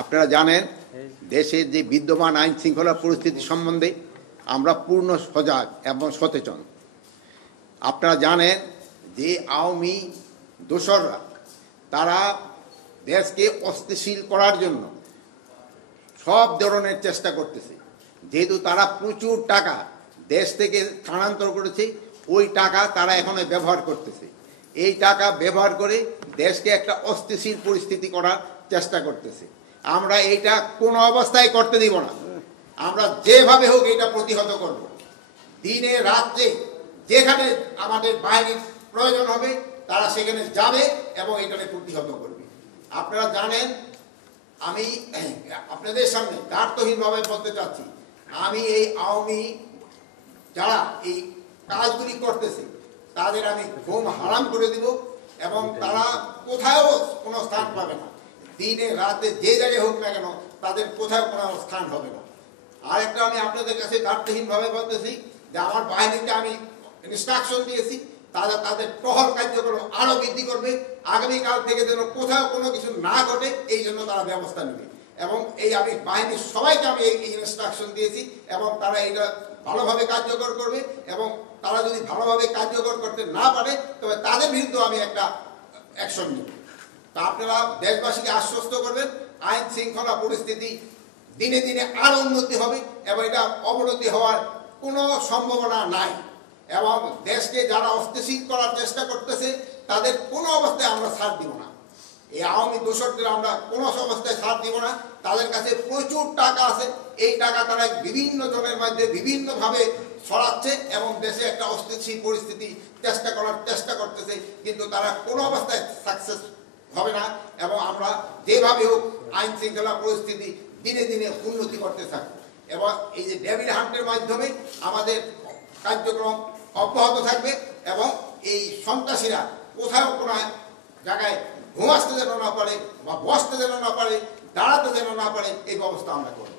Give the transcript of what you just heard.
আপনারা জানেন দেশের যে বিদ্যমান আইন শৃঙ্খলা পরিস্থিতি সম্বন্ধে আমরা পূর্ণ সজাগ এবং সচেতন। আপনারা জানেন যে আওয়ামী দোসররা তারা দেশকে অস্থিতিশীল করার জন্য সব ধরনের চেষ্টা করতেছে। যেহেতু তারা প্রচুর টাকা দেশ থেকে স্থানান্তর করেছে, ওই টাকা তারা এখন ব্যবহার করতেছে। এই টাকা ব্যবহার করে দেশকে একটা অস্থিতিশীল পরিস্থিতি করার চেষ্টা করতেছে। আমরা এইটা কোনো অবস্থায় করতে দিব না। আমরা যেভাবে হোক এটা প্রতিহত করব। দিনে রাত্রে যেখানে আমাদের বাহিনীর প্রয়োজন হবে তারা সেখানে যাবে এবং এটাকে প্রতিহত করবে। আপনারা জানেন, আমি আপনাদের সামনে দ্বার্থহীনভাবে বলতে চাচ্ছি, আমি এই আওয়ামী যারা এই কাজগুলি করতেছে তাদের আমি ঘুম হারাম করে দিব এবং তারা কোথাও কোনো স্থান পাবে না। দিনে রাতে যে জায়গায় হোক না কেন তাদের কোথাও কোনো স্থান হবে না। আরেকটা আমি আপনাদের কাছে দ্বার্থহীনভাবে বলতেছি যে আমার বাহিনীকে আমি ইনস্ট্রাকশন দিয়েছি, তারা তাদের টহল কার্যক্রম আরো বৃদ্ধি করবে। আগামীকাল থেকে যেন কোথাও কোনো কিছু না ঘটে এই জন্য তারা ব্যবস্থা নেবে। এবং এই আমি বাহিনীর সবাইকে আমি এই ইনস্ট্রাকশন দিয়েছি এবং তারা এটা ভালোভাবে কার্যকর করবে এবং তারা যদি ভালোভাবে কার্যকর করতে না পারে তবে তাদের বিরুদ্ধে আমি একটা অ্যাকশন নেব। তা আপনারা দেশবাসীকে আশ্বস্ত করবেন, আইন শৃঙ্খলা পরিস্থিতি দিনে দিনে আরো উন্নতি হবে এবং এটা অবনতি হওয়ার কোনো সম্ভাবনা নাই। এবং দেশকে যারা অস্থিতিশীল করার চেষ্টা করতেছে তাদের কোনো অবস্থায় আমরা ছাড় দিব না। এই আওয়ামী দোসরদের আমরা কোনো অবস্থায় ছাড় দিব না। তাদের কাছে প্রচুর টাকা আছে, এই টাকা তারা বিভিন্ন জনের মধ্যে বিভিন্নভাবে ছড়াচ্ছে এবং দেশে একটা অস্থিতিশীল পরিস্থিতি করার চেষ্টা করতেছে, কিন্তু তারা কোনো অবস্থায় সাকসেস হবে না। এবং আমরা যেভাবে হোক আইন শৃঙ্খলা পরিস্থিতি দিনে দিনে উন্নতি করতে থাকবো এবং এই যে ডেভিল হান্টের মাধ্যমে আমাদের কার্যক্রম অব্যাহত থাকবে এবং এই সন্ত্রাসীরা কোথাও কোনো জায়গায় ঘুমাতে যেন না পারে বা বসতে যেন না পারে, দাঁড়াতে যেন না পারে, এই ব্যবস্থা আমরা করব।